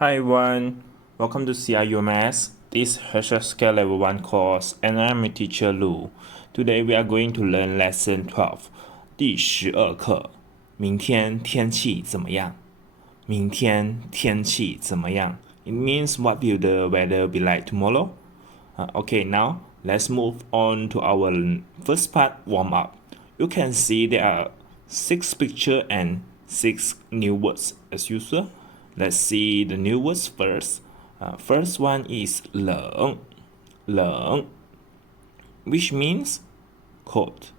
Hi everyone, welcome to CIUMS. This is HSK Level 1 course and I'm your teacher Lu. Today we are going to learn Lesson 12, 第12课。明天天气怎么样？明天天气怎么样？ It means what will the weather be like tomorrow? Okay, now let's move on to our first part, warm up. You can see there are 6 pictures and 6 new words as usual. Let's see the new words first. First one is 冷, 冷, which means cold.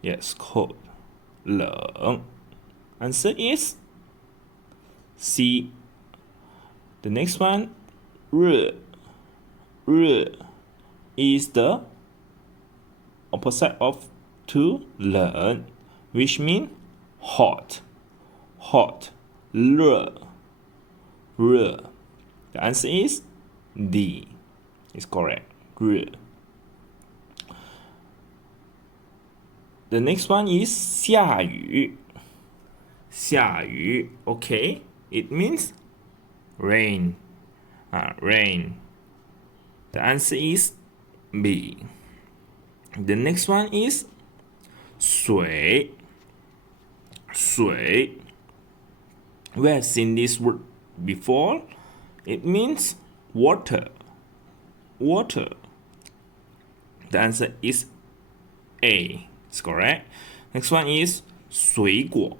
Yes, cold. 冷. Answer is C. The next one, 热, 热 is the opposite of to 冷, which means hot. Hot. 热. 热. The answer is D. Is correct. 热. The next one is 下雨. 下雨. Okay. It means rain. Rain. The answer is B. The next one is 水. 水. We have seen this word before. It means water. Water. The answer is A. It's correct. Next one is 水果.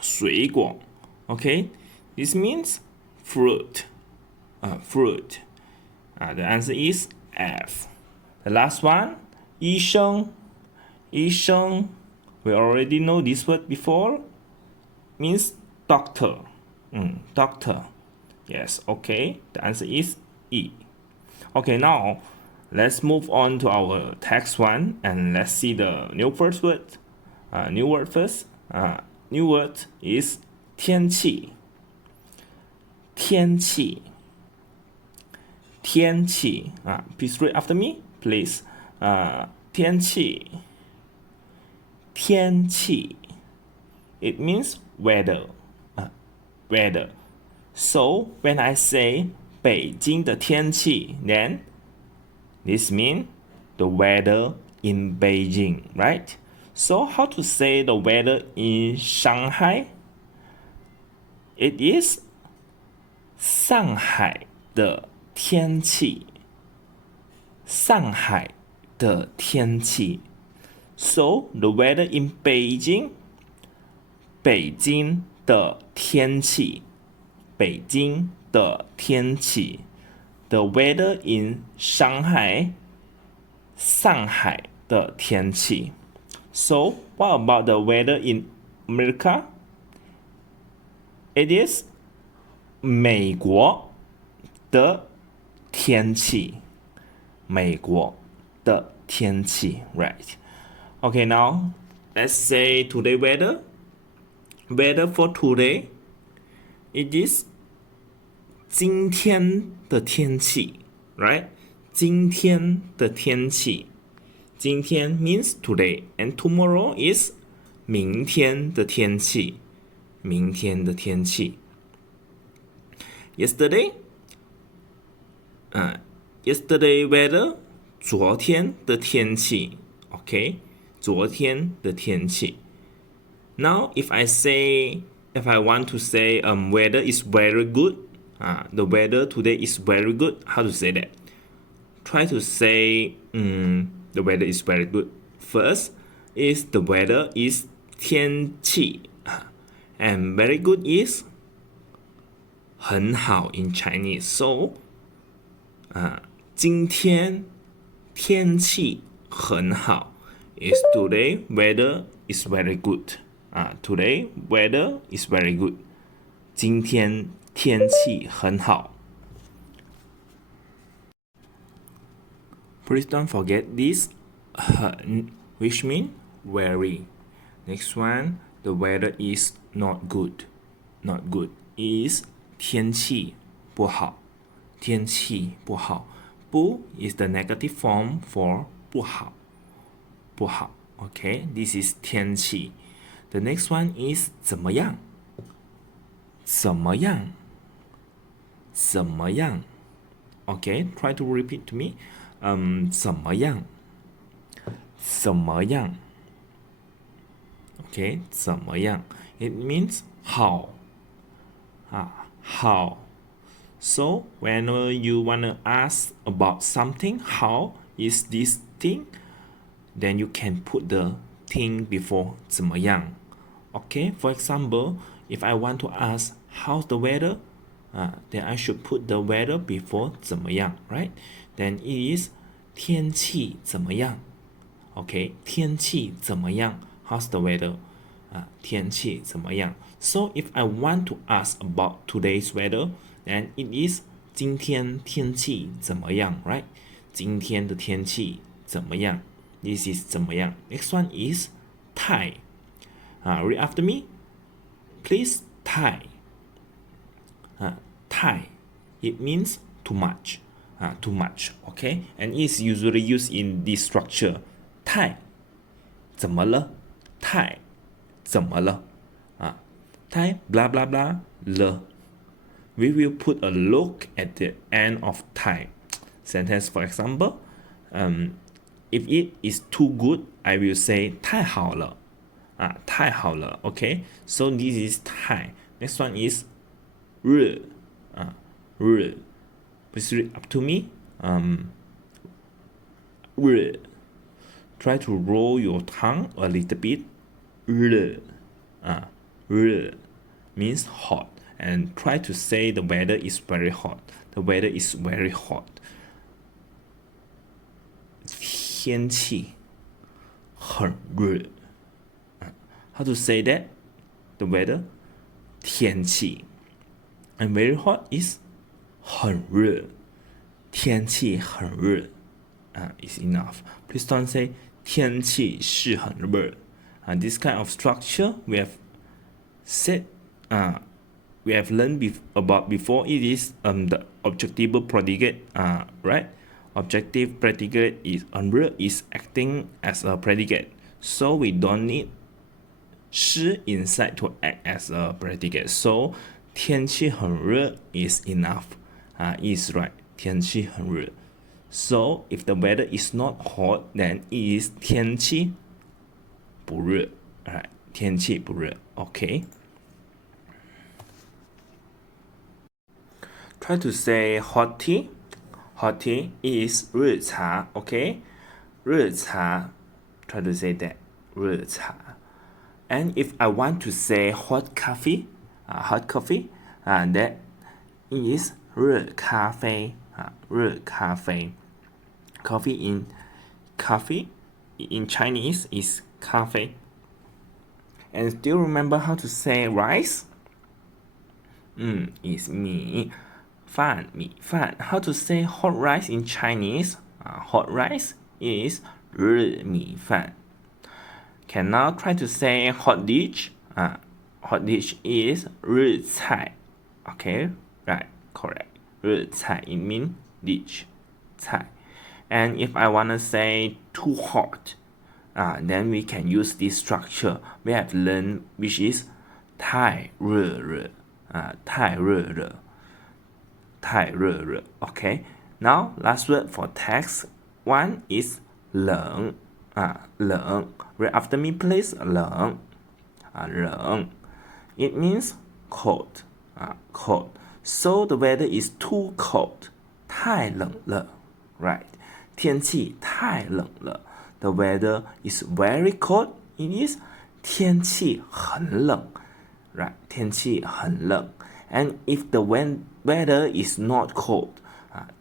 水果. Okay. This means fruit. Fruit. The answer is F. The last one, 医生. 医生. We already know this word before. Means doctor. Doctor. Yes, okay. The answer is E. Okay, now let's move on to our text one and let's see the new first word. New word first. New word is 天气. 天气. 天气. Please read after me, please. 天气. 天气. It means weather. Weather. So when I say 北京的天气, then this means the weather in Beijing, right? So how to say the weather in Shanghai? It is 上海的天气. 上海的天气. So the weather in Beijing, 北京的天气. 北京的天气. The weather in Shanghai, 上海的天气. So what about the weather in America? It is 美国的天气. 美国的天气, right? Okay, now let's say today weather. Weather for today, it is 今天的天气, right? 今天的天气. 今天 means today and tomorrow is 明天的天气. 明天的天气. Yesterday, yesterday weather, 昨天的天气. Okay, 昨天的天气. Now, if I want to say weather is very good, the weather today is very good, how to say that? Try to say the weather is very good. First is the weather is 天气, and very good is 很好 in Chinese. So, 今天天气很好 is today weather is very good. Today weather is very good. 今天天气很好. Please don't forget this 很, which means very. Next one, the weather is not good. Not good is 天气不好. 天气不好. 不 is the negative form for 不好. 不好. Okay, this is 天气. The next one is 怎么样? 怎么样?怎么样 ？Okay, try to repeat to me. 怎么样？怎么样 ？Okay, 怎么样 ？It means how. how. So whenever you wanna ask about something, how is this thing? Then you can put the thing before 怎么样 Okay, for example, if I want to ask how's the weather, then I should put the weather before 怎么样 right? Then it is 天气怎么样 Okay, 天气怎么样 How's the weather? 天气怎么样 So if I want to ask about today's weather, then it is 今天天气怎么样 right? 今天的天气怎么样 This is 怎么样 Next one is 太 read after me. Please, 太 太 It means too much. Too much, okay? And it's usually used in this structure. 太怎么了太怎么了太 blah blah blah 了 We will put a look at the end of 太 sentence. For example, if it is too good, I will say 太好了太好了 Okay, so this is 太 Next one is 热热 Please read up to me. 热 Try to roll your tongue a little bit. 热热 means hot, and try to say the weather is very hot. The weather is very hot. 天气很热 How to say that? The weather 天气 and very hot is 很热天气很热 is enough. Please don't say 天气是很热 This kind of structure we have said we have learned about before. It is the objective predicate, right? Objective predicate is 很热 is acting as a predicate, so we don't need 是 inside to act as a predicate. So 天气很热 is enough. Is right. 天气很热 So if the weather is not hot, then it is 天气不热 Alright, 天气不热 Okay. Try to say hot tea. Hot tea is 热茶 Okay. 热茶 Try to say that 热茶 And if I want to say hot coffee, that is 热咖啡 热咖啡 Coffee in Chinese is 咖啡 And still remember how to say rice? Is 米饭 How to say hot rice in Chinese? Hot rice is 热米饭 Can now try to say hot dish. Hot dish is 热菜 Okay, right, correct 热菜 it means dish 菜 And if I want to say too hot, then we can use this structure we have learned, which is 太热热太热热太热热 Okay, now last word for text. One is 冷冷 Read after me please. 冷冷 It means cold cold. So the weather is too cold 太冷了 Right, 天气太冷了 The weather is very cold. It is 天气很冷 Right, 天气很冷 And if the weather is not cold,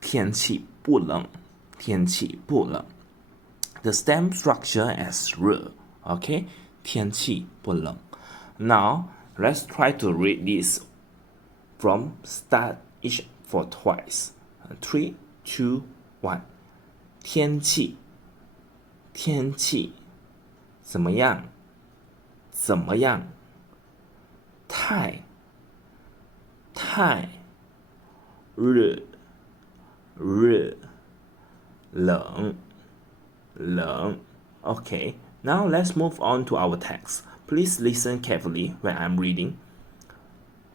天气不冷天气不冷 The same structure as 热 Okay, 天气不冷 Now let's try to read this from start each for twice. 3, 2, 1. 天气天气怎么样怎么样太热热冷冷 Okay, now let's move on to our text. Please listen carefully when I'm reading.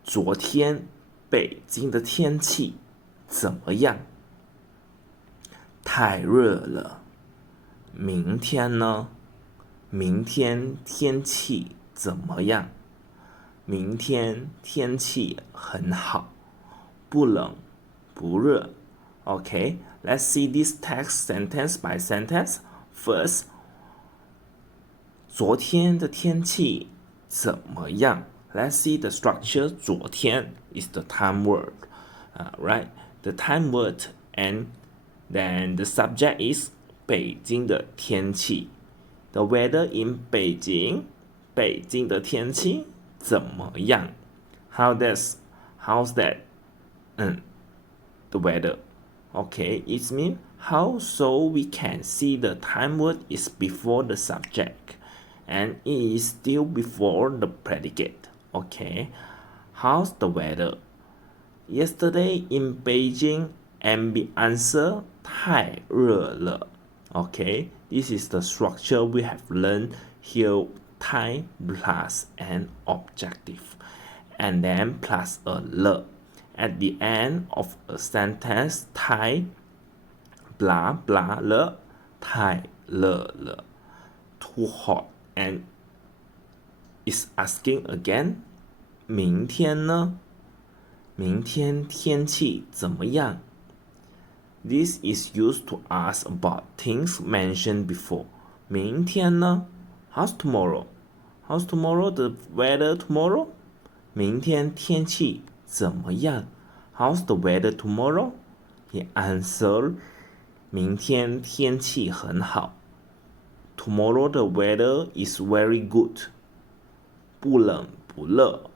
昨天北京的天气怎么样？太热了。明天呢？明天天气怎么样？明天天气很好，不冷不热。Okay, let's see this text sentence by sentence. First, 昨天的天气怎么样？ Let's see the structure. 昨天 is the time word, right? The time word, and then the subject is 北京的天气。The weather in 北京，北京的天气怎么样？ How's that? The weather. Okay, it means how, so we can see the time word is before the subject and it is still before the predicate. Okay, how's the weather? Yesterday in Beijing, and the answer 太热了. Okay, this is the structure we have learned here. Time plus an objective, and then plus a 了. At the end of a sentence, 太 blah blah 了，太热了 too hot, and is asking again, 明天呢？明天天气怎么样？ This is used to ask about things mentioned before. 明天呢？ How's tomorrow? How's tomorrow? The weather tomorrow? 明天天气怎么样？ How's the weather tomorrow? He answered, 明天天气很好。Tomorrow the weather is very good. 不冷不热，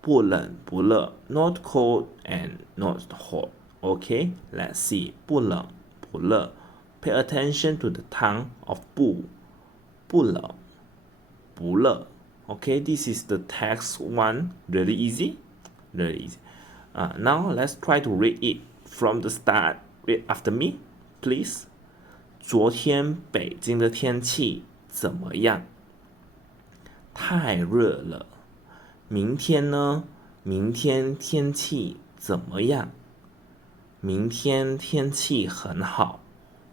不冷不热 not cold and not hot. Okay, let's see. 不冷不热 Pay attention to the tongue of 不冷不热 Okay, this is the text one. Really easy. Really easy. Now let's try to read it from the start. Read after me, please. 昨天北京的天气怎么样？太热了。明天呢？明天天气怎么样？明天天气很好，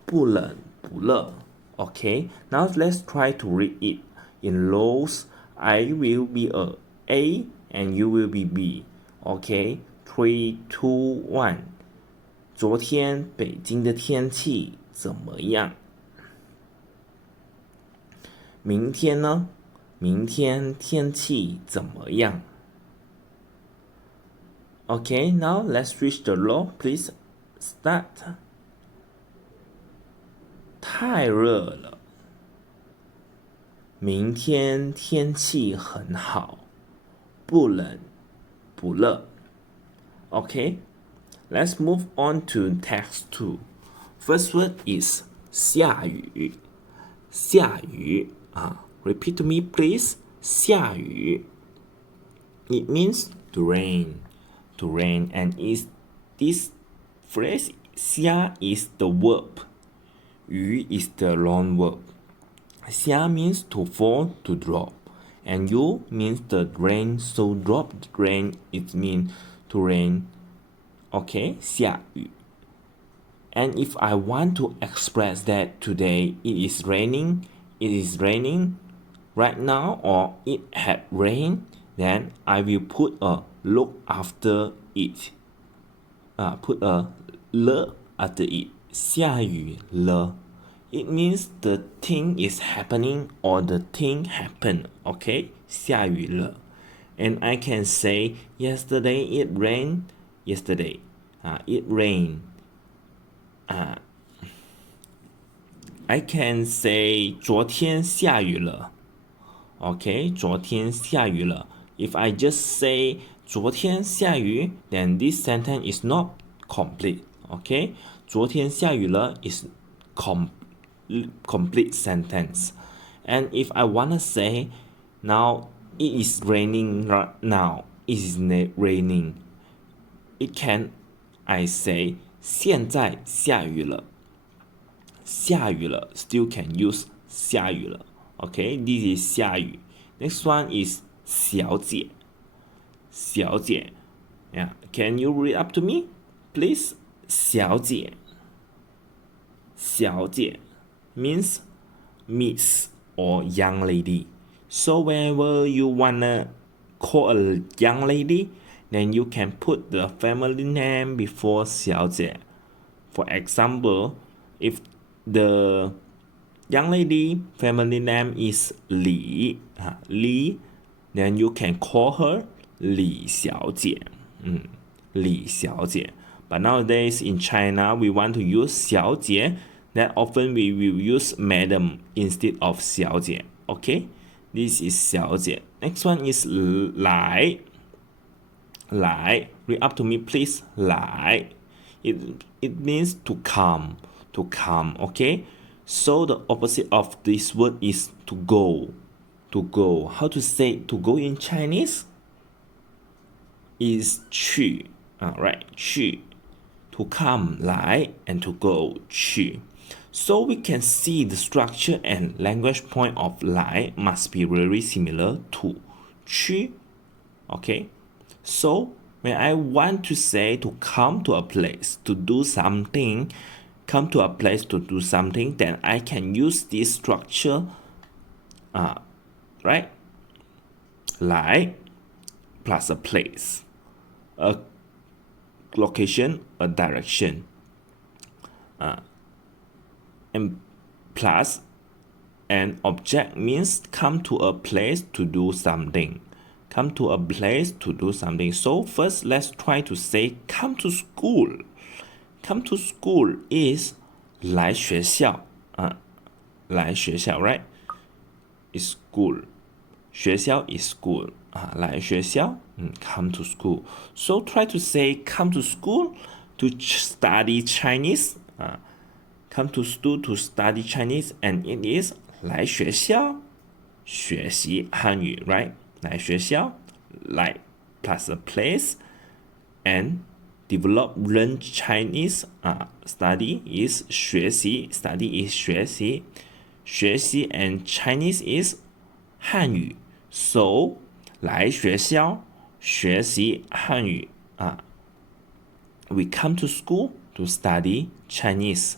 不冷不热。Okay, now let's try to read it in rows. I will be A and you will be B. Okay, 3, 2, 1. 昨天北京的天气怎么样？明天呢？明天天气怎么样？ Okay, now let's switch the role. Please start. 太热了。明天天气很好，不冷不热。Okay, let's move on to text 2. First word is 下雨。下雨Repeat to me, please. 下雨 It means to rain. To rain, and this phrase 下 is the verb. 雨 is the noun verb. 下 means to fall, to drop, and 雨 means the rain. So drop the rain, it means to rain. Okay, 下雨. And if I want to express that today it is raining right now, or it had rained, then I will put a look after it. Put a 了 after it. 下雨了 It means the thing is happening or the thing happened. Okay, 下雨了 And I can say yesterday it rained. Yesterday, it rained. I can say 昨天下雨了 Okay, 昨天下雨了 If I just say 昨天下雨 then this sentence is not complete. Okay, 昨天下雨了 is complete sentence. And if I want to say now it is raining right now, it is raining, it can I say 现在下雨了下雨了 still can use 下雨了 Okay, this is 下雨 Next one is 小姐小姐 Yeah, can you read up to me, please? 小姐，小姐 means miss or young lady. So whenever you wanna call a young lady, then you can put the family name before 小姐. For example, if the young lady family name is Li, then you can call her 李小姐. 李小姐. But nowadays in China, we want to use 小姐. That often we will use madam instead of 小姐. Okay, this is 小姐. Next one is 来. 来, read up to me, please. 来. It means to come. To come. Okay. So the opposite of this word is to go. To go. How to say to go in Chinese? Is 去. Right. 去. To come, 来, and to go, 去. So we can see the structure and language point of 来 must be very similar to 去. Okay. So when I want to say to come to a place to do something, come to a place to do something, then I can use this structure, right? 来 plus a place, a location, a direction, and plus an object means come to a place to do something. Come to a place to do something. So first, let's try to say come to school. Come to school is 来学校. 来学校, right? Is school. 学校 is school. 来学校, come to school. So try to say come to school to study Chinese. Come to school to study Chinese, and it is 来学校学习汉语, right? 来学校 like plus a place, and develop learn Chinese, study is 学习, study is 学习, 学习 and Chinese is 汉语. So 来学校学习汉语, we come to school to study Chinese.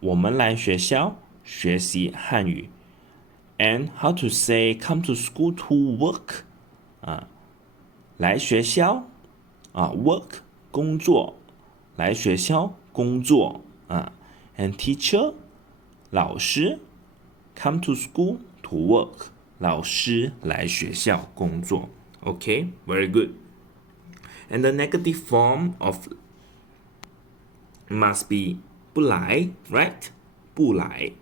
我们来学校学习汉语. And how to say come to school to work? 来学校 work 工作，来学校工作and teacher 老师 come to school to work 老师来学校工作。 Okay, very good. And the negative form of must be 不来, right? 不来.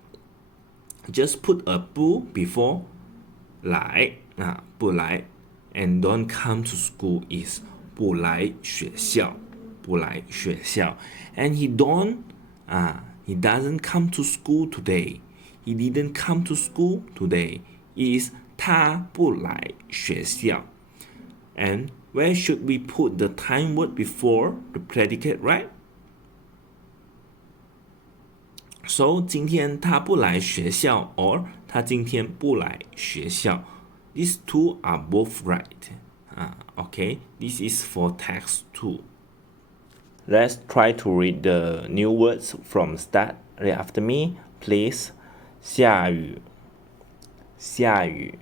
Just put a 不 before 来不来 and don't come to school is 不来学校，不来学校 and he doesn't come to school today. He didn't come to school today is 他不来学校. And where should we put the time word before the predicate, right? So 今天他不来学校 or 他今天不来学校. These two are both right. Okay, this is for text 2. Let's try to read the new words from start. Read after me, please. 下雨，下雨，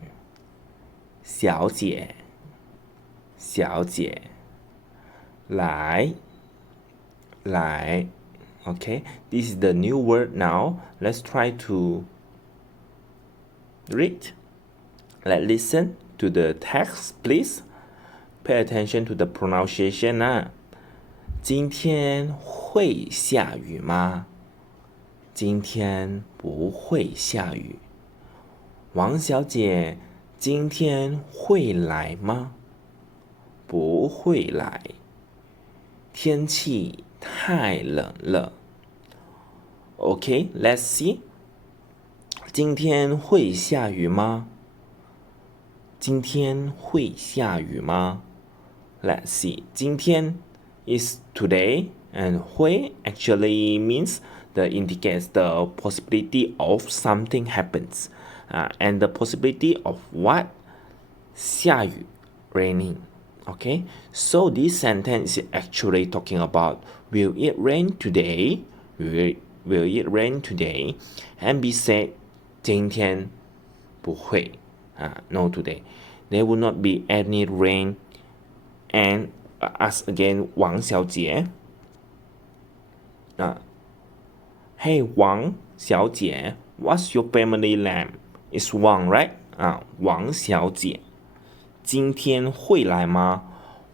小姐，小姐，来，来。Okay, this is the new word now. Let's try to read. Let's listen to the text, please. Pay attention to the pronunciation. 今天会下雨吗？今天不会下雨。王小姐，今天会来吗？不会来。天气太冷了。Okay, let's see. 今天会下雨吗？今天会下雨吗？ Let's see. 今天 is today, and 会 actually means the indicates the possibility of something happens. And the possibility of what? 下雨 raining. Okay, so this sentence is actually talking about will it rain today? Will it rain today? And we said 今天不会 no today. There will not be any rain. And ask again 王小姐 Hey 王小姐 what's your family name? It's Wang, right? 王小姐今天会来吗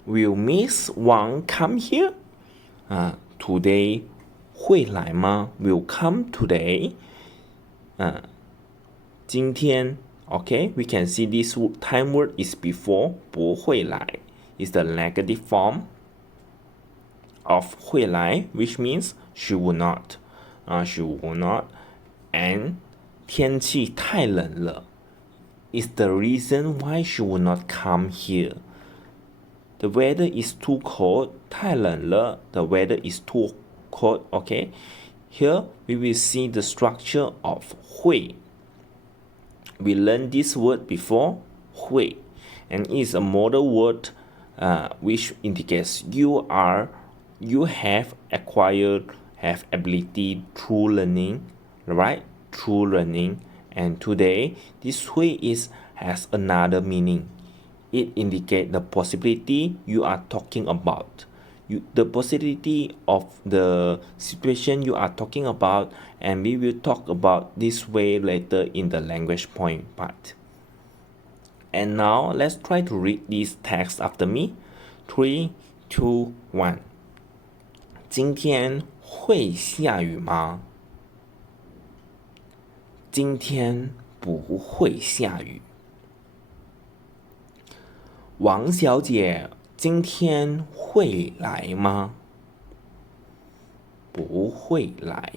Will Miss Wang come here? Today 会来吗 Will come today? 今天 okay, we can see this time word is before 不会来 is the negative form of 会来 which means she will not. She will not. And 天气太冷了 is the reason why she will not come here. The weather is too cold. 太冷了 the weather is too cold. Okay. Here we will see the structure of 会. We learned this word before 会 and it is a modal word which indicates you have acquired have ability through learning, right? Through learning. And today this 会 has another meaning. It indicates the possibility you are talking about. The possibility of the situation you are talking about, and we will talk about this way later in the language point part. And now let's try to read this text after me. 3, 2, 1. 今天会下雨吗？今天不会下雨。王小姐今天会来吗？不会来。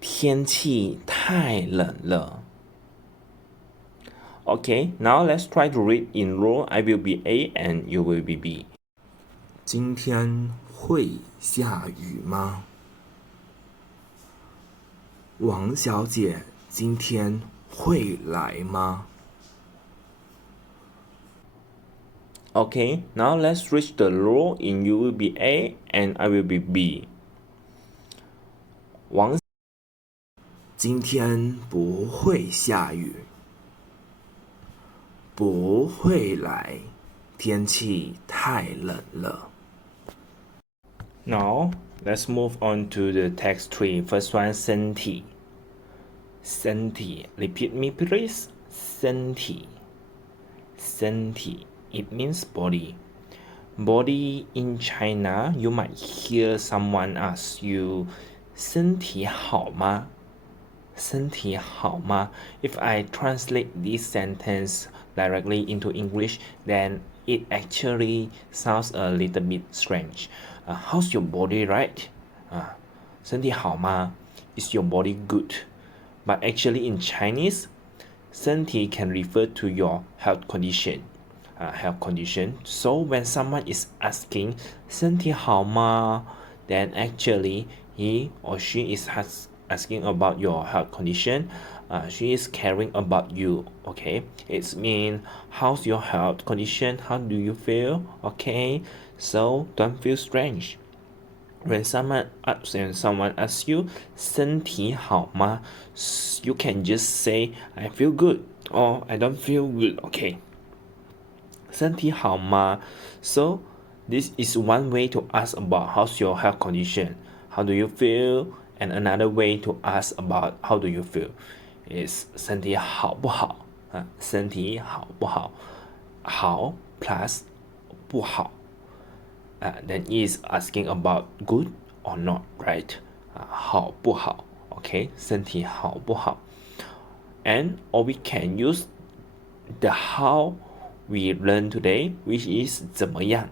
天气太冷了。Okay, now let's try to read in row. I will be A and you will be B. 今天会下雨吗？王小姐今天会来吗？ Okay, now let's switch the role in you will be A and I will be B. 王今天不会下雨，不会来，天气太冷了。Now let's move on to the text 3. First one 身体 身体 Repeat me please. 身体身体 It means body. Body in China, you might hear someone ask you 身体好吗？身体好吗？ If I translate this sentence directly into English, then it actually sounds a little bit strange. How's your body, right? 身体好吗 Is your body good? But actually in Chinese, 身体 can refer to your health condition. Health condition. So when someone is asking 身体好吗 then actually he or she is asking about your health condition. She is caring about you. Okay, it's mean how's your health condition, how do you feel? Okay, so don't feel strange when someone asks you 身体好吗 you can just say I feel good or I don't feel good. Okay, 身体好吗 so this is one way to ask about how's your health condition, how do you feel, and another way to ask about how do you feel is 身体好不好身体好不好好 plus 不好then is asking about good or not, right? 好不好 okay 身体好不好 and or we can use the how we learn today, which is 怎么样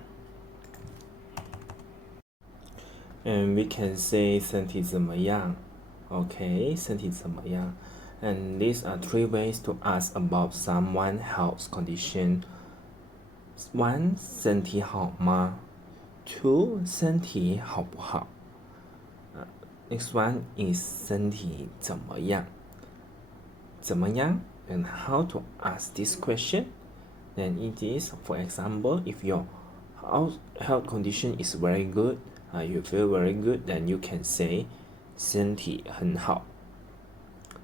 and we can say 身体怎么样 okay 身体怎么样 and these are 3 ways to ask about someone's health condition. 1. 身体好吗 2. 身体好不好 Next one is 身体怎么样怎么样 and how to ask this question then it is, for example, if your health condition is very good, you feel very good, then you can say 身体很好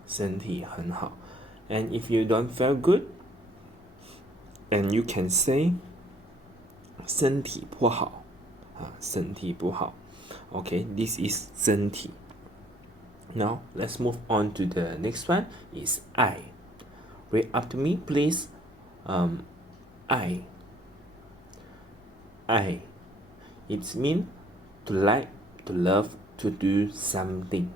身体很好 and if you don't feel good, then you can say 身体不好身体不好 okay, this is 身体 now let's move on to the next one is I. Read after me please. I it means to like, to love, to do something.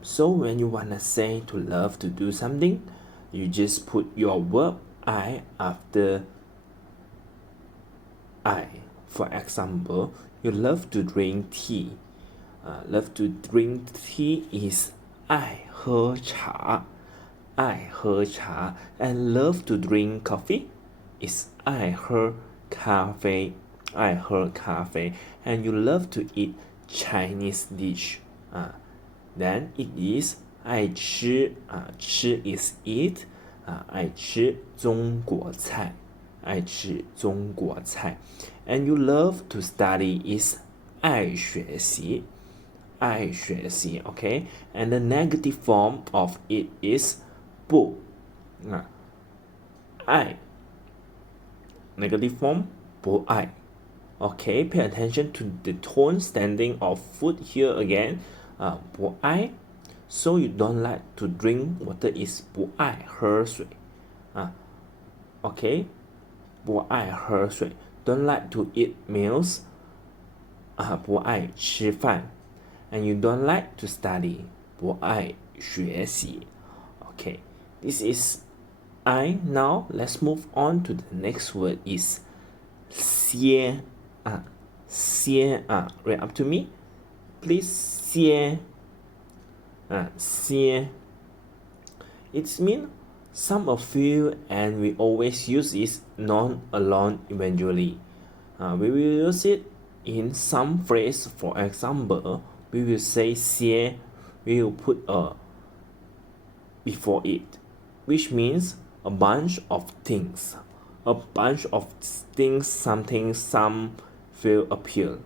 So when you wanna say to love, to do something, you just put your verb I after I. For example, you love to drink tea. Love to drink tea is 爱喝茶爱喝茶 and love to drink coffee is 爱喝咖啡爱喝咖啡 and you love to eat Chinese dish. Then it is 爱吃吃 is eat 爱吃中国菜爱吃中国菜 and you love to study is 爱学习爱学习 okay, and the negative form of it is 不爱 negative form 不爱 okay, pay attention to the tone standing of food here again. 不爱 so you don't like to drink water is 不爱喝水okay, 不爱喝水 don't like to eat meals 不爱吃饭 and you don't like to study 不爱学习 okay, this is I. Now let's move on to the next word is 歇歇 read up to me please. 歇歇 it means some of you and we always use it non alone eventually. We will use it in some phrase. For example, we will say 歇 we will put a before it, which means a bunch of things. A bunch of things, something, some will appear.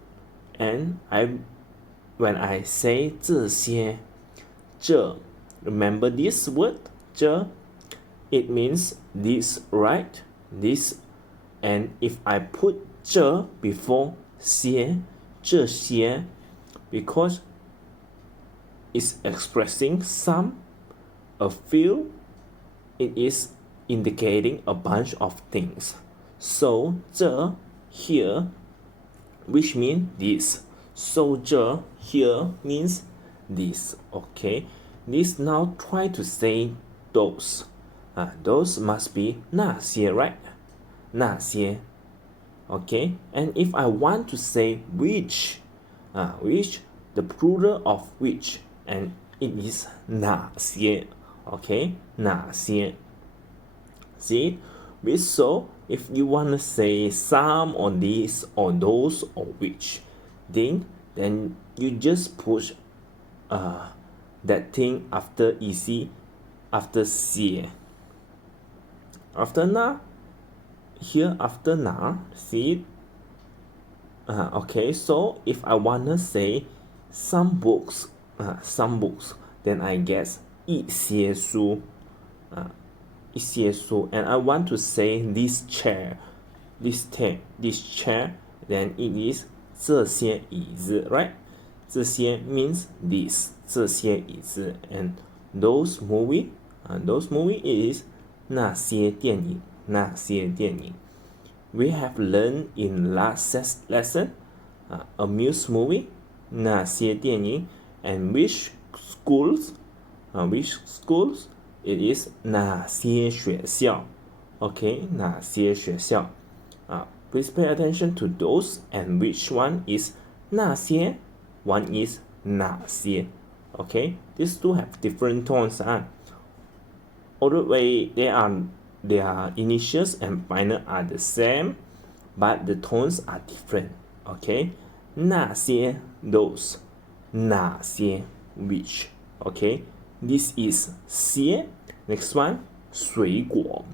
And when I say 这些 remember this word 这 it means this, right? This, and if I put 这 before 些这些 because it's expressing some, a few, it is indicating a bunch of things. So 这 here, which means this. So 这 here means this. Okay, this now try to say those. Those must be 那些 right? 那些 okay, and if I want to say which, which, the plural of which, and it is 哪些 okay, 哪些 see, so if you want to say some or this or those or which thing, then you just push that thing after easy, after 些 after 那 here after 那 see it? Okay, so if I wanna say some books, then I guess 一些书 一些书 and I want to say this chair, this chair, then it is 这些椅子 right? 这些 means this, 这些椅子 and those movie is 那些电影那些电影 We have learned in last lesson amuse movie 那些电影 and which schools it is 哪些学校 okay, 哪些学校 please pay attention to those and which one is 那些 one is 哪些 okay, these two have different tones although their initials and final are the same, but the tones are different. Okay, 那些 those, 哪些 which. Okay, this is 些 next one 水果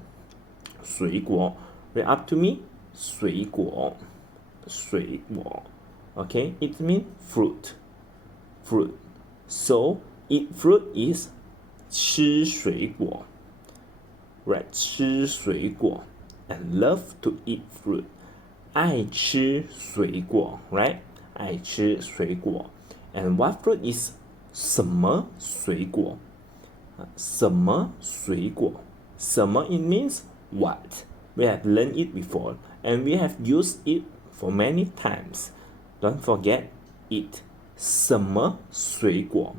Read after me. 水果，水果。Okay, it means fruit. Fruit. So eat fruit is 吃水果。Right, 吃水果 and love to eat fruit. 爱吃水果 right? 爱吃水果 and what fruit is 什么水果？什么水果？什么 it means what? We have learned it before and we have used it for many times. Don't forget it. 什么水果？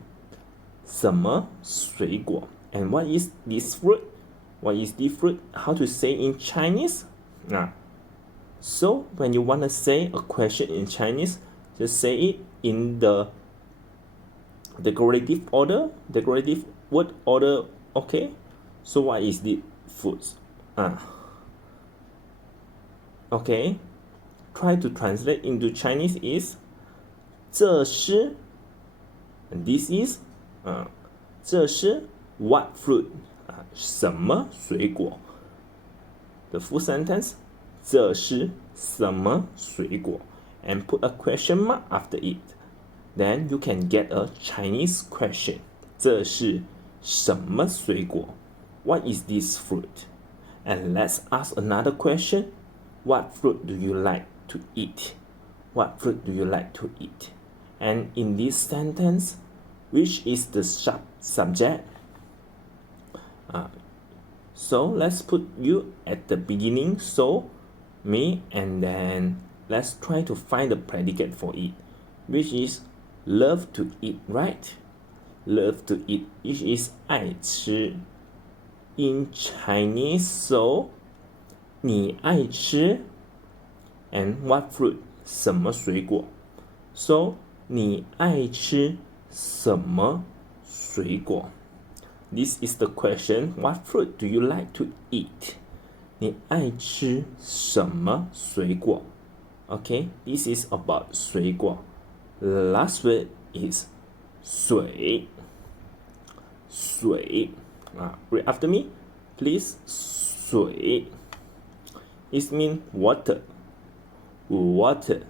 什么水果 and what is this fruit? What is the fruit? How to say in Chinese? So when you want to say a question in Chinese, just say it in the decorative word order. Okay. So what is the foods? Okay. Try to translate into Chinese is 这是 and this is 这是 what fruit 什么水果 The full sentence 这是什么水果 and put a question mark after it. Then you can get a Chinese question. 这是什么水果 What is this fruit? And let's ask another question. What fruit do you like to eat? What fruit do you like to eat? And in this sentence, which is the subject? So let's put you at the beginning, so me, and then let's try to find the predicate for it, which is love to eat, right? Love to eat, which is 爱吃 in Chinese. So 你爱吃 and what fruit 什么水果 So 你爱吃什么水果 This is the question. What fruit do you like to eat? 你爱吃什么水果 Okay, this is about 水果 The last word is 水 水 Read after me, please. 水 It means water. Water.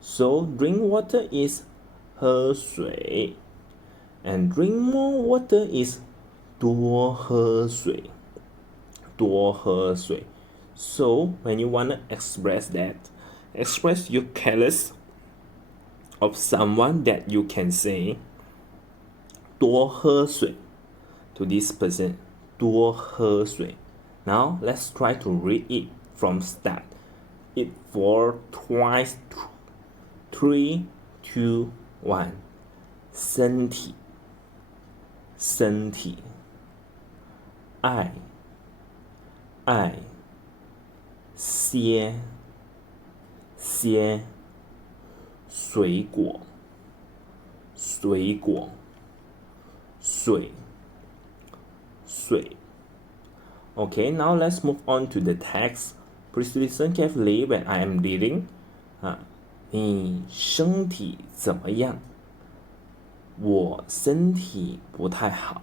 So drink water is 喝水 and drink more water is 多喝水多喝水 So when you want to express that, express your careless of someone that you can say 多喝水 to this person 多喝水 Now let's try to read it from start. It for twice. 3, 2, 1. 身体身体爱爱些些水果水果水水 Okay, now let's move on to the text. Please listen carefully when I am reading. 你身体怎么样？我身体不太好，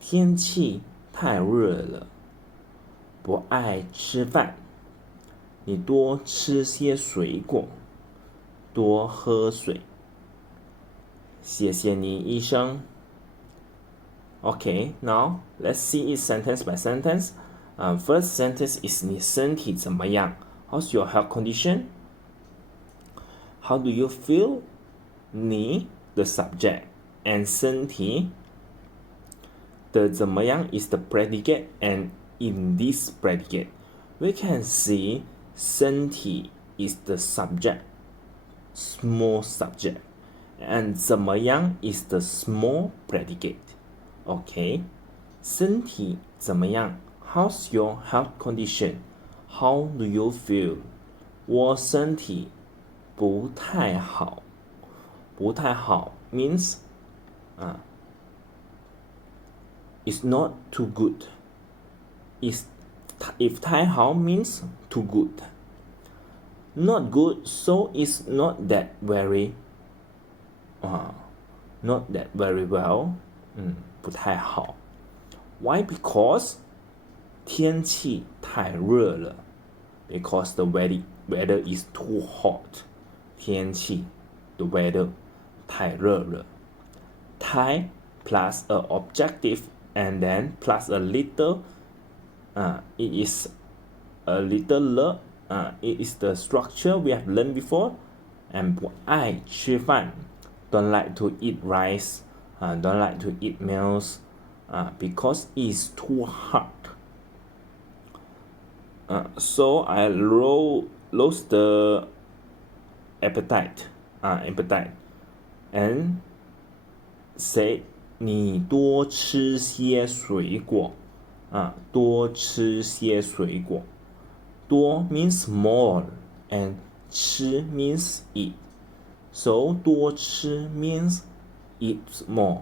天气太热了，不爱吃饭。你多吃些水果，多喝水。谢谢你，医生。Okay, now let's see it sentence by sentence. First sentence is 你身体怎么样？ How's your health condition? How do you feel? 你 the subject and 身体 the 怎么样 is the predicate and in this predicate we can see 身体 is the subject, small subject, and 怎么样 is the small predicate. Okay, 身体怎么样 How's your health condition? How do you feel? 我身体不太好。不太好 means it's not too good. If 太好 means too good. Not good, so it's not that very well. 不太好 Why? Because 天气太热了 because the weather is too hot. 天气 the weather 太热了。太 plus a objective and then plus a little it is a little it is the structure we have learned before. And 不爱吃饭 don't like to eat rice, don't like to eat meals because it's too hot. So I lost the appetite and say 你多吃些水果多吃些水果多 means more and 吃 means eat. So 多吃 means eat more,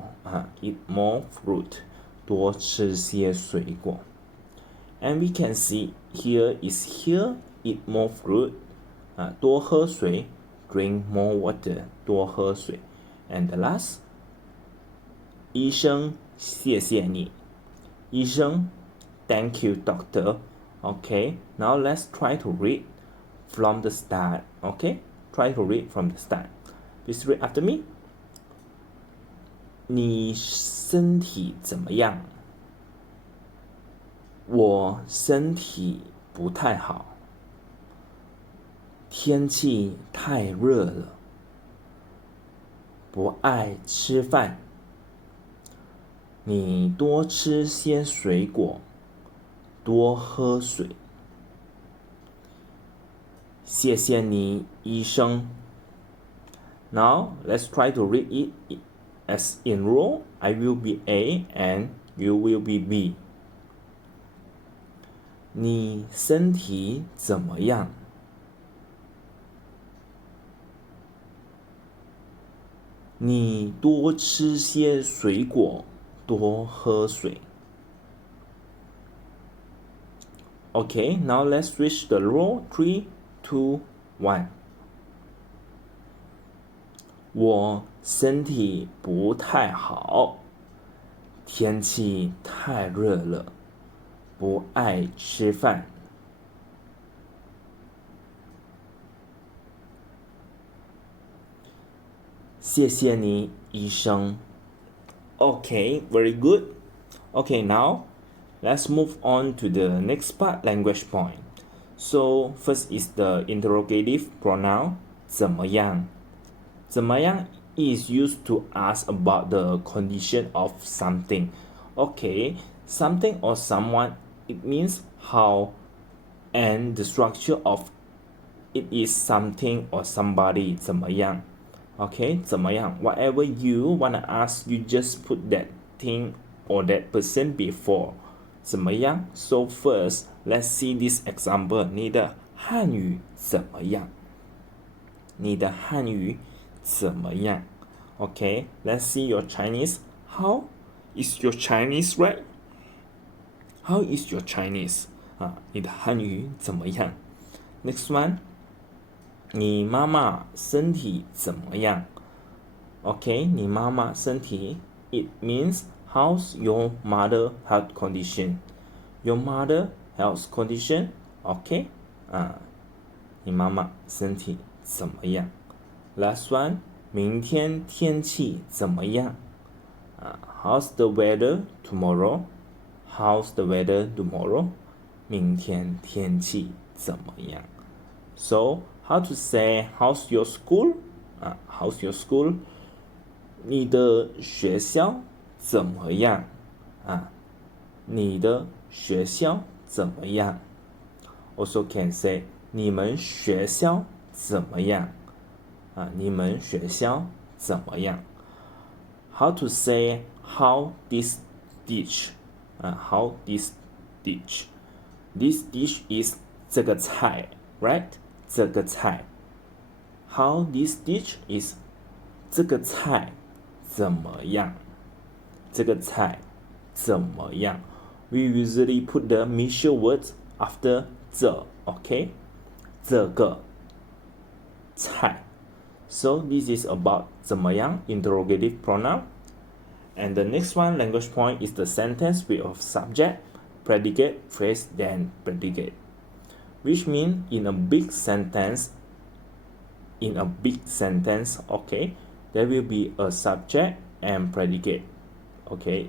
eat more fruit. 多吃些水果 And we can see here is here, eat more fruit. 多喝水 drink more water. 多喝水 And the last 医生谢谢你医生 thank you doctor. Okay, now let's try to read from the start. Okay, try to read from the start. Please read after me. 你身体怎么样？我身体不太好，天气太热了，不爱吃饭。你多吃些水果，多喝水。谢谢你，医生。Now let's try to read it as in row. I will be A and you will be B. 你身体怎么样？你多吃些水果，多喝水。Okay, now let's switch the row. 3, 2, 1. 我身体不太好，天气太热了，不爱吃饭。谢谢你，医生。Okay, very good. Okay, now let's move on to the next part, language point. So first is the interrogative pronoun 怎么样？怎么样 is used to ask about the condition of something. Okay, something or someone, it means how and the structure of it is something or somebody 怎么样 Okay, 怎么样 whatever you wanna ask, you just put that thing or that person before 怎么样 So first, let's see this example. 你的汉语怎么样？你的汉语怎么样 Okay, let's see your Chinese. How is your Chinese, right? How is your Chinese? 你的汉语怎么样 Next one. 你妈妈身体怎么样 Okay, 你妈妈身体 It means how's your mother health condition? Your mother health condition? Okay, 你妈妈身体怎么样 Last one. 明天天气怎么样 How's the weather tomorrow? How's the weather tomorrow? 明天天气怎么样 So, how to say how's your school? How's your school? 你的学校怎么样你的学校怎么样 Also can say 你们学校怎么样你们学校怎么样 How to say how this dish? How this dish? This dish is 这个菜 right? 这个菜 How this dish is 这个菜怎么样这个菜怎么样 We usually put the measure words after 这 Okay 这个菜 So this is about 怎么样 interrogative pronoun. And the next one, language point, is the sentence with of subject, predicate, phrase, then predicate. which means in a big sentence, okay, there will be a subject and predicate. Okay,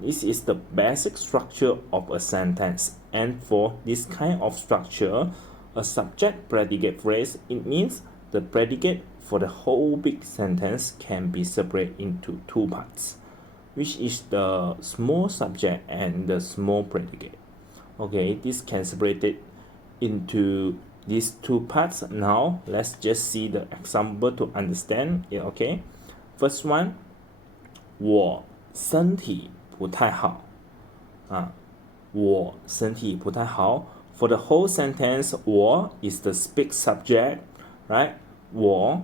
this is the basic structure of a sentence, and for this kind of structure, a subject predicate phrase, it means the predicate for the whole big sentence can be separated into two parts, which is the small subject and the small predicate. Okay, this can separate it into these two parts. Now let's just see the example to understand it. Okay, first one, 我身体不太好我身体不太好 For the whole sentence, 我 is the speak subject, right? 我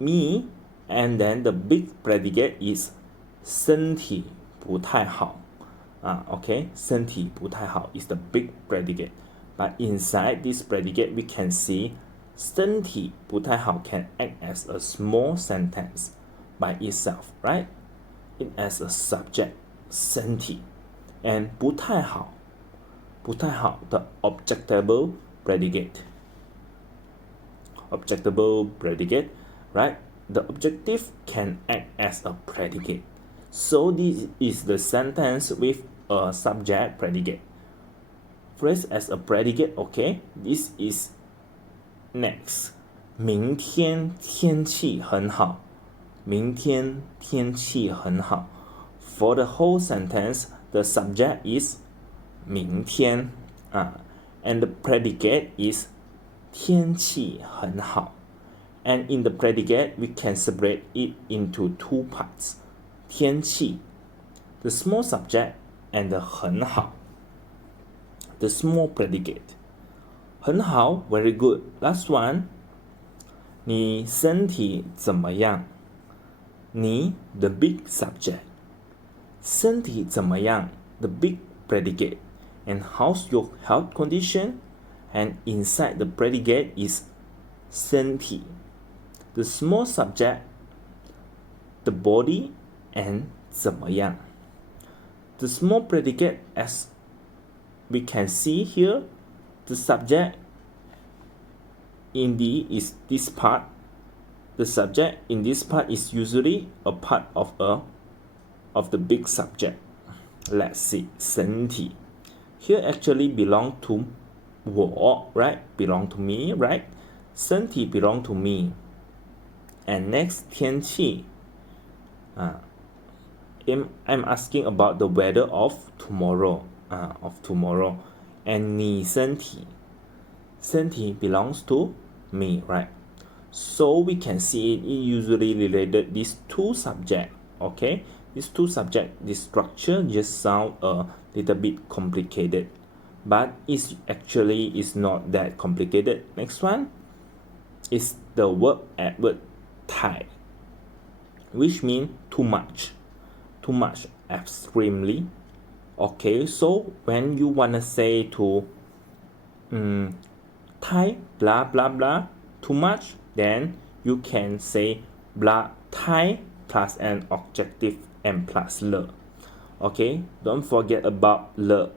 me, and then the big predicate is 身体不太好okay, 身体不太好 is the big predicate. But inside this predicate, we can see 身体不太好 can act as a small sentence by itself, right? It as a subject, 身体 and 不太好 the objectable predicate, right? The objective can act as a predicate. So this is the sentence with a subject predicate. Phrase as a predicate, okay? This is next. 明天天气很好明天天气很好 For the whole sentence, the subject is 明天and the predicate is 天气很好 And in the predicate, we can separate it into two parts. 天气 the small subject, and the 很好 the small predicate. 很好 very good. Last one. 你身体怎么样你 the big subject. 身体怎么样 the big predicate. And how's your health condition? And inside the predicate is 身体 the small subject, the body, and 怎么样 The small predicate, as we can see here, the subject in is this part. The subject in this part is usually a part of the big subject. Let's see, 身体 here actually belong to 我 right? Belong to me, right? 身体 belong to me. And next, 天气 I'm asking about the weather of tomorrow. And 你身体 belongs to me, right? So we can see it usually related these two subjects. Okay, these two subjects, this structure just sound a little bit complicated, but it's actually is not that complicated. Next one is the verb adverb 太 which means too much extremely. Okay, so when you wanna say to 太 blah blah blah too much, then you can say blah 太 plus an adjective and plus 了 okay, don't forget about 了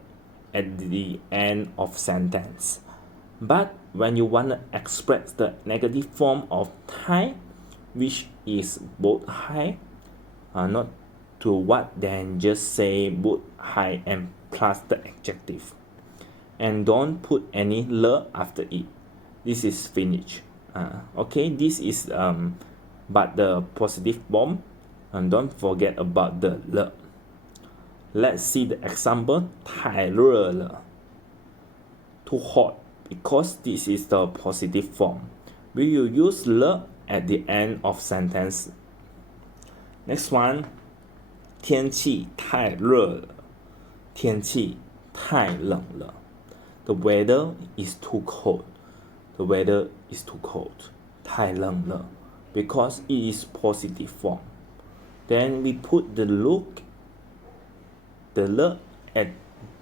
at the end of sentence. But when you want to express the negative form of 太 which is both high not to what, then just say both high and plus the adjective and don't put any 了 after it. This is finish. Okay, this is but the positive form, and don't forget about the 了. Let's see the example. 太热了 too hot, because this is the positive form. We will use 了 at the end of sentence. Next one. 天气太热了天气太冷了 The weather is too cold. The weather is too cold. 太冷了 because it is positive form. Then we put the look, the 了 at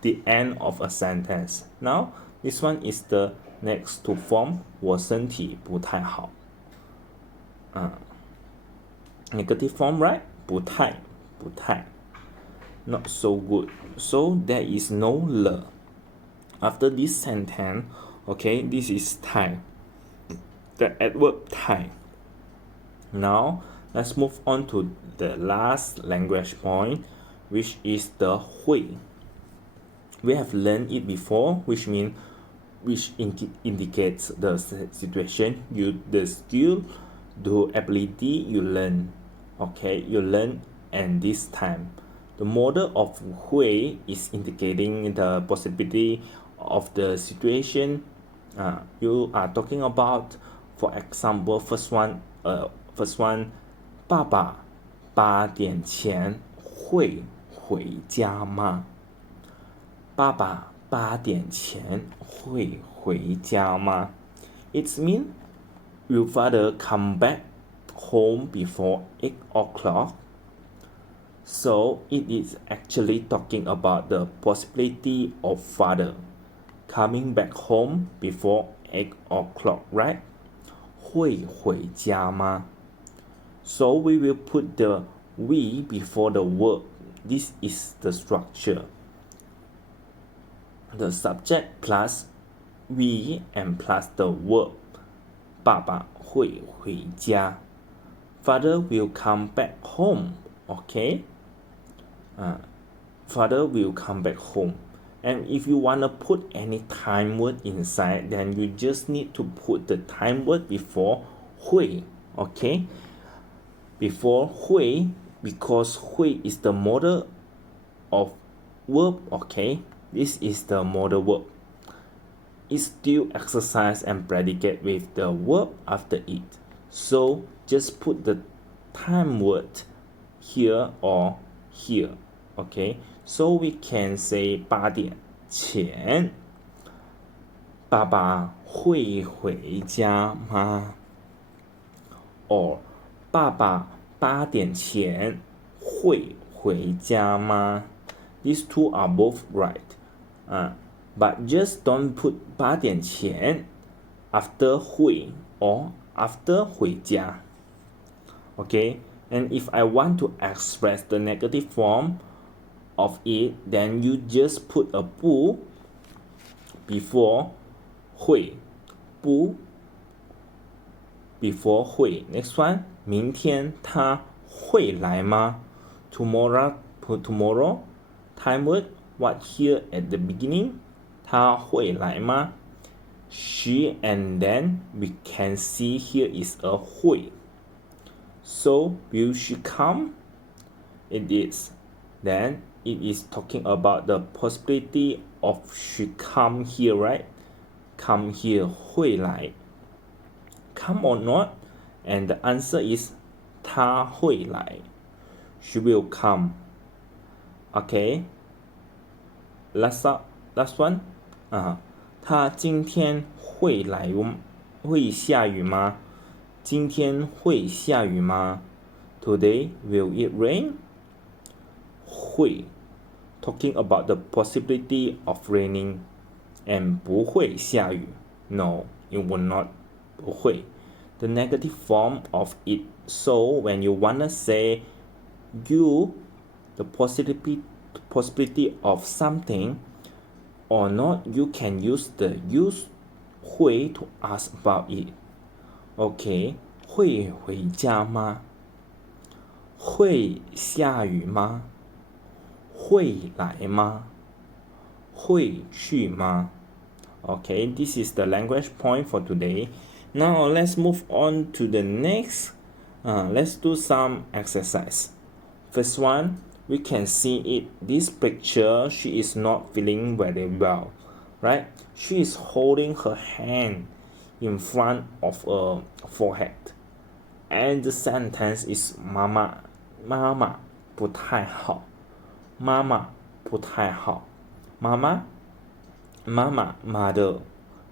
the end of a sentence. Now this one is the next to form. 我身体不太好 negative form, right? 不太 not so good. So there is no 了 after this sentence. Okay, this is time. The adverb time. Now, let's move on to the last language point, which is the 会. We have learned it before, which indicates the situation, the skill, the ability you learn. Okay, you learn, and this time the model of 会 is indicating the possibility of the situation you are talking about. For example, first one 爸爸8点前会回家吗？爸爸8点前会回家吗？ It means will father come back home before 8 o'clock? So it is actually talking about the possibility of father coming back home before 8 o'clock, right? 会回家吗？ So we will put the we before the verb. This is the structure. The subject plus we and plus the verb. 爸爸会回家。Father will come back home. Okay? Father will come back home. And if you want to put any time word inside, then you just need to put the time word before 会. Okay? Before 会, because 会 is the model of verb. Okay? This is the model verb. It's still exercise and predicate with the verb after it. So just put the time word here or here. Okay, so we can say 8点前爸爸会回家吗？ or 爸爸8点前会回家吗？ These two are both right. But just don't put 8点前 after 会 or after 回家. Okay, and if I want to express the negative form of it, then you just put a 不 before 会，不 before 会。Next one， 明天他会来吗？ Tomorrow, tomorrow, time word, what here at the beginning? 他会来吗？ She, and then we can see here is a 会。So will she come? It is. Then it is talking about the possibility of she come here, right? Come here 会来 come or not? And the answer is 她会来 she will come. Okay, last one. 她今天会来会下雨吗？今天会下雨吗？ Today will it rain? 会 talking about the possibility of raining. And 不会下雨 no, it will not 不会 the negative form of it. So when you wanna say you, the possibility of something or not, you can use the use 会 to ask about it. Okay, 会回家吗？会下雨吗？会来吗？会去吗？ Okay, this is the language point for today. Now let's move on to the next. Let's do some exercise. First one, we can see it. This picture, she is not feeling very well, right? She is holding her hand in front of her forehead. And the sentence is 妈妈不太好妈妈不太好妈妈 mother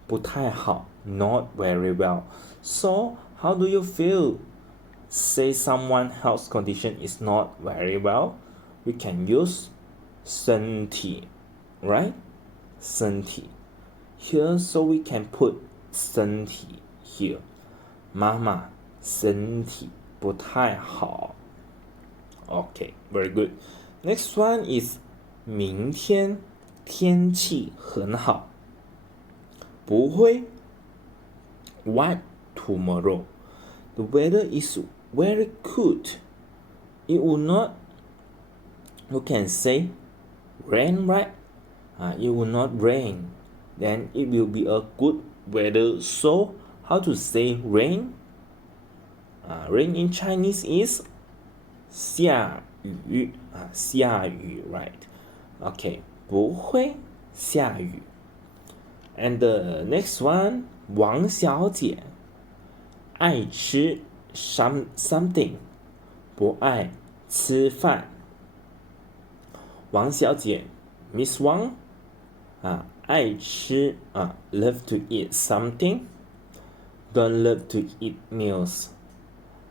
不太好 not very well. So how do you feel? Say someone health condition is not very well, we can use 身体 right? 身体 here, so we can put 身体 here. 妈妈身体不太好 Okay, very good. Next one is 明天天气很好不会 What tomorrow? The weather is very good. It will not, you can say, rain, right? It will not rain. Then it will be a good weather. So, how to say rain? Rain in Chinese is 下雨下雨 right? Okay, 不会下雨 And the next one, 王小姐爱吃 something 不爱吃饭。王小姐 Miss Wang 爱吃love to eat something don't love to eat meals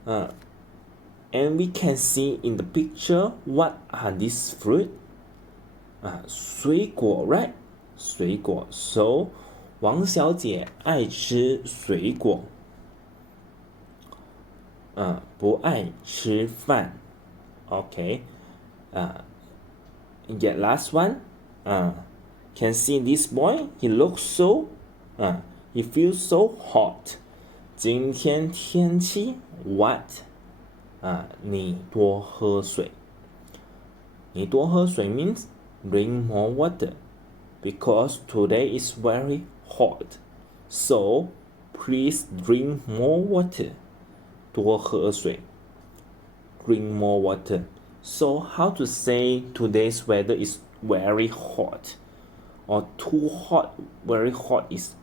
and we can see in the picture what are these fruit 水果 right 水果 so 王小姐爱吃水果不爱吃饭 okay get last one can see this boy he looks so he feels so hot 今天天气 what 你多喝水你多喝水 means drink more water because today is very hot so please drink more water 多喝水 drink more water so how to say today's weather is very hot or too hot very hot is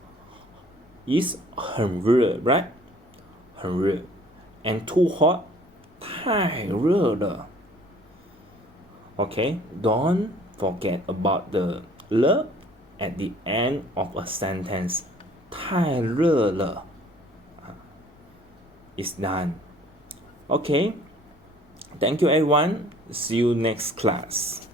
很热 right 很热 and too hot 太热了 okay don't forget about the 了 at the end of a sentence 太热了 is done okay thank you everyone see you next class